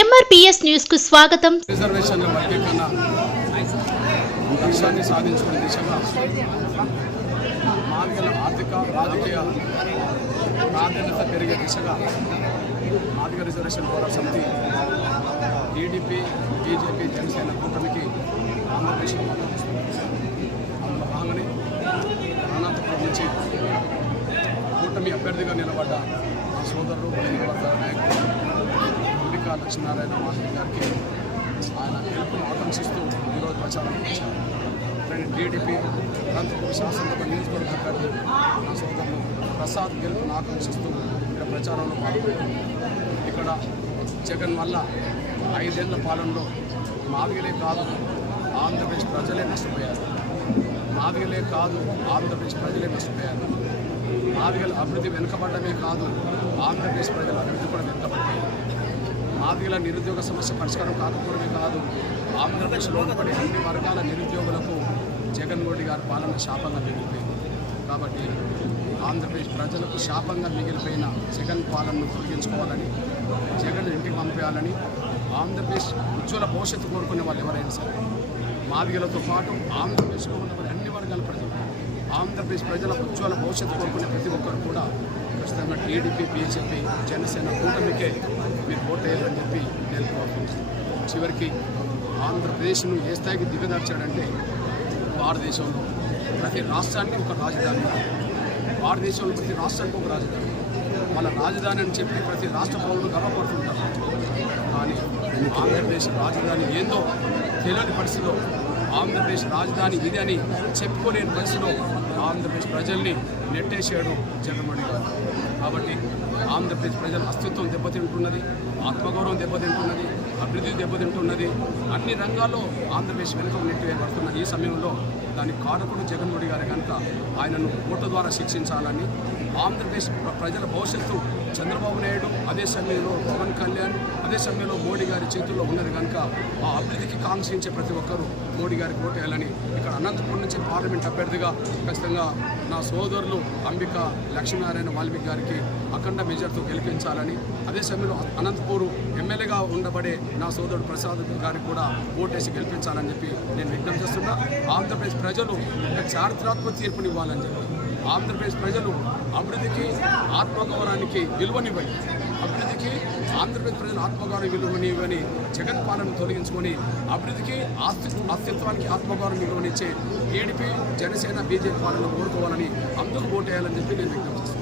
MRPS news కు స్వాగతం. రిజర్వేషన్ల వర్గీకరణ లక్ష్యాన్ని సాధించుకునే దిశగా మాదిగల ఆర్థిక రాజకీయ ప్రాధాన్యత పెరిగే దిశగా మాదిగ రిజర్వేషన్ పోరాట సమితి టీడీపీ, బీజేపీ, జనసేన కూటమికి ఆంధ్రప్రదేశ్లో మద్దతు ఇస్తుంది. అందులో భాగంగానే అనంతపురం నుంచి కూటమి అభ్యర్థిగా నిలబడ్డ మా సోదరుడు నిలబడ్డ నాయకుడు అంబికా లక్ష్మీనారాయణ మాధవి గారికి ఆయన గెలుపును ఆకాంక్షిస్తూ ఈరోజు ప్రచారం చేశారు. టీడీపీ అనంతపురం శాసనసభ నియోజకవర్గ అభ్యర్థి నా సోదరుడు ప్రసాద్ గెలుపును ఆకాంక్షిస్తూ ఇక్కడ ప్రచారంలో పాల్గొన్నారు. ఇక్కడ జగన్ వల్ల 5 ఏళ్ల పాలనలో మాదిగలే కాదు ఆంధ్రప్రదేశ్ ప్రజలే నష్టపోయారు. మాదిగలే కాదు ఆంధ్రప్రదేశ్ ప్రజలే నష్టపోయారు. మాదిగల అభివృద్ధి వెనుకబడమే కాదు ఆంధ్రప్రదేశ్ ప్రజల అభివృద్ధి కూడా వెనుకబడ్డాయి. మాదిగల నిరుద్యోగ సమస్య పరిష్కారం కాకపోవడమే కాదు ఆంధ్రప్రదేశ్లో పడే అన్ని వర్గాల నిరుద్యోగులకు జగన్మోహన్ గారి పాలన శాపంగా మిగిలిపోయింది. కాబట్టి ఆంధ్రప్రదేశ్ ప్రజలకు శాపంగా మిగిలిపోయిన జగన్ పాలనను తొలగించుకోవాలని, జగన్ ఇంటికి పంపేయాలని, ఆంధ్రప్రదేశ్ ఉజ్వల భవిష్యత్తు కోరుకునే వాళ్ళు ఎవరైనా సరే మాదిగలతో పాటు ఆంధ్రప్రదేశ్లో ఉన్న అన్ని వర్గాల ప్రజలు, ఆంధ్రప్రదేశ్ ప్రజల ఉజ్వల భవిష్యత్తు కోరుకునే ప్రతి ఒక్కరు కూడా ఖచ్చితంగా టీడీపీ, బీజేపీ, జనసేన కూటమికే మీరు ఓటేయాలని చెప్పి నేను కోరుకుంటున్నాను. చివరికి ఆంధ్రప్రదేశ్ను ఏ స్థాయికి దిగదార్చాడంటే భారతదేశంలో ప్రతి రాష్ట్రానికి ఒక రాజధాని, భారతదేశంలో ప్రతి రాష్ట్రానికి ఒక రాజధాని, వాళ్ళ రాజధాని అని చెప్పి ప్రతి రాష్ట్ర పౌరులు గర్వపడుతుంటారు. కానీ ఆంధ్రప్రదేశ్ రాజధాని ఏందో తెలియని పరిస్థితిలో, ఆంధ్రప్రదేశ్ రాజధాని ఇది అని చెప్పుకోలేని పరిస్థితిలో ఆంధ్రప్రదేశ్ ప్రజల్ని నెట్టేసాడు జగన్మోహన్ గారు. కాబట్టి ఆంధ్రప్రదేశ్ ప్రజల అస్తిత్వం దెబ్బతింటున్నది, ఆత్మగౌరవం దెబ్బతింటున్నది, అభివృద్ధి దెబ్బతింటున్నది. అన్ని రంగాల్లో ఆంధ్రప్రదేశ్ వెనుక నెట్టివేయబడుతున్న ఈ సమయంలో దానికి కారకుడు జగన్మోహన్ గారు కనుక ఆయనను ఓటు ద్వారా శిక్షించాలని, ఆంధ్రప్రదేశ్ ప్రజల భవిష్యత్తు చంద్రబాబు నాయుడు, అదే సమయంలో పవన్ కళ్యాణ్, అదే సమయంలో మోడీ గారి చేతుల్లో ఉన్నది కనుక ఆ అభివృద్ధికి కాంక్షించే ప్రతి ఒక్కరూ మోడీ గారికి ఓటేయాలని ఇక్కడ అనంతపురం నుంచి పార్లమెంట్ అభ్యర్థిగా ఖచ్చితంగా నా సోదరులు అంబికా లక్ష్మీనారాయణ వాల్మీకి గారికి అఖండ మెజార్టీతో గెలిపించాలని, అదే సమయంలో అనంతపూర్ ఎమ్మెల్యేగా ఉండబడే నా సోదరుడు ప్రసాద్ గారికి కూడా ఓటేసి గెలిపించాలని చెప్పి నేను విజ్ఞప్తి చేస్తున్నా. ఆంధ్రప్రదేశ్ ప్రజలు ఒక చారిత్రాత్మక తీర్పునివ్వాలని చెప్పి, ఆంధ్రప్రదేశ్ ప్రజలు అభివృద్ధికి, ఆత్మగౌరవానికి విలువనివ్వండి, అభివృద్ధికి ఆంధ్రప్రదేశ్ ప్రజలు ఆత్మగౌరవ విలువనివ్వని జగన్ పాలన తొలగించుకొని అభివృద్ధికి, అస్తిత్వానికి ఆత్మగౌరవం విలువనిచ్చే టీడీపీ, జనసేన, బీజేపీ పాలన కోరుకోవాలని, అందుకు ఓటేయాలని చెప్పి నేను విజ్ఞప్తి చేస్తున్నాను.